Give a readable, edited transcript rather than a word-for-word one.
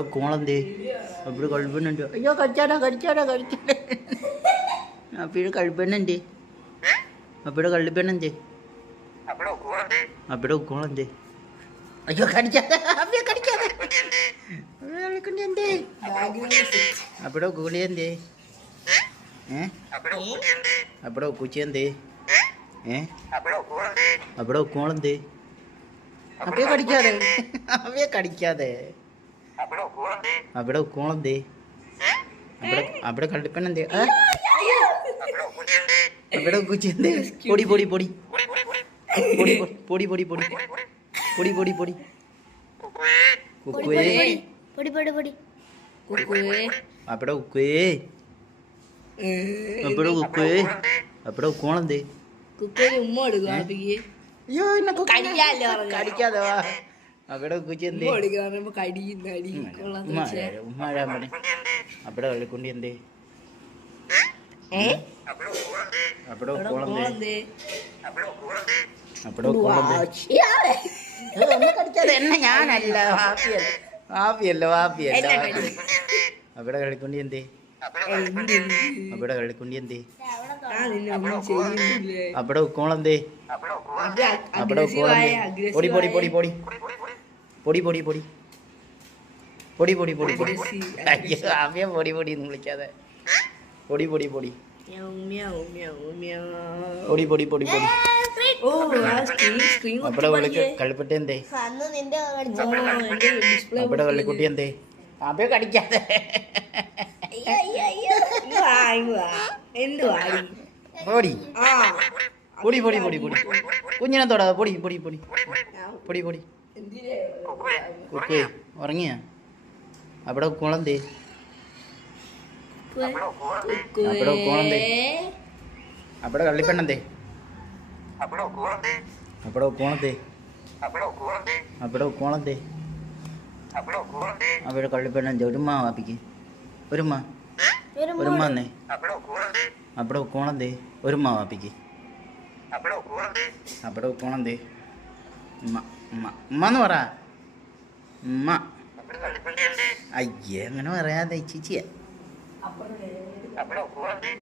കോളെന്തേ അവിടെ കഴിപ്പണ്ണുണ്ട്. അയ്യോ കഴിച്ചാടാ കഴിച്ചാടാ കഴിക്കണ്ടേ. അപ്പിയുടെ കഴിപ്പണ്ണുണ്ട്. അപ്പിയുടെ കള്ളിപ്പെണ്ണുണ്ട്. അപ്പിയുടെ കോളെന്തേ. അയ്യോ കടിക്കാതെ അപ്പിയെ കടിക്കാതെ. എന്തേ അപ്പിയുടെ കൂളിയെന്തേ. അപ്പിയുടെ കുച്ചിയെന്തേ. അപ്പിയുടെ കോളെന്തേ. അപ്പിയെ കടിക്കാതെ അപ്പിയെ കടിക്കാതെ. അവിടെ കോളെന്തേ. അവിടെ കള്ളിപ്പെണ്ണെന്തേ. അവിടെ കുച്ചിയെന്തേ. പൊടി പൊടി പൊടി പൊടി പൊടി പൊടി പൊടി പൊടി പൊടി പൊടി കുക്കുവേ. അവിടെ കുക്കുവേ. അവിടെ കുക്കുവേ. അവിടെ കോളെന്തേ. അയ്യോ എന്നെ കടിക്കാതെ വാ. അവിടെ കുച്ചിയെന്തേ. ഉമ്മാരാൻ പണി. അവിടെ വെള്ളിക്കുണ്ടി എന്തേ. അവിടെ കോളെന്തേ. അവിടെ കോളെന്തേ. കടിക്കാതെ എന്നെ ഞാനല്ല വാപ്പിയല്ല വാപ്പിയല്ല വാപ്പിയല്ല. അവിടെ കളിക്കുണ്ടി എന്തേ. അവിടെ കളിക്കുണ്ടി എന്തേ. അവിടെ കോളെന്തേ. അവിടെ കോളെന്തേ. പൊടി പൊടി പൊടി പൊടി പൊടി പൊടി പൊടി പൊടി പൊടി പൊടി പൊടി. അയ്യോ ആമ്യ പൊടി പൊടി എന്ന് വിളിക്കാതെ. പൊടി പൊടി പൊടി പൊടി പൊടി പൊടി പൊടി. അവിടെ വിളിക്ക് കളിപ്പെട്ടി എന്തേ. അവിടെ വെള്ളിക്കുട്ടി എന്തേ. ആമ്യ കടിക്കാതെ. പൊടി പൊടി പൊടി പൊടി പൊടി. കുഞ്ഞിനെ തൊടാതെ. പൊടി പൊടി പൊടി പൊടി പൊടി. കുക്കേ ഉറങ്ങിയ. അവിടെ കോളെന്തേ. അവിടെ കോളെന്തേ. അവിടെ കള്ളിപ്പെണ്ണെന്തേ. അവിടെ കോളെന്തേ. അവിടെ കോളെന്തേ. അവിടെ കള്ളിപ്പെണ്ണെന്തേ. ഒരുമ്മ വാപ്പിക്ക് ഒരുമ്മ ഒരുമ്മ എന്നേ. അവിടെ കോളെന്തേ. ഒരുമ്മ വാപ്പിക്ക്. അവിടെ കോളെന്തേ. ഉമ്മ ഉമ്മ ഉമ്മന്ന് പറ. ഉമ്മ. അയ്യേ അങ്ങനെ പറയാതെ ചേച്ചിയാ.